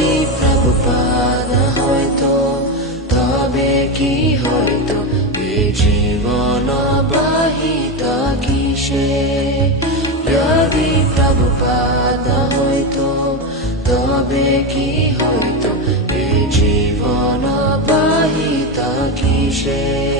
যদি প্রভুপাদ হয়তো তবে কি হয়তো এই জীবন বাহিত কিসে। যদি প্রভুপাদ হয়তো তবে কি হয়তো এই জীবন বাহিত কিসে।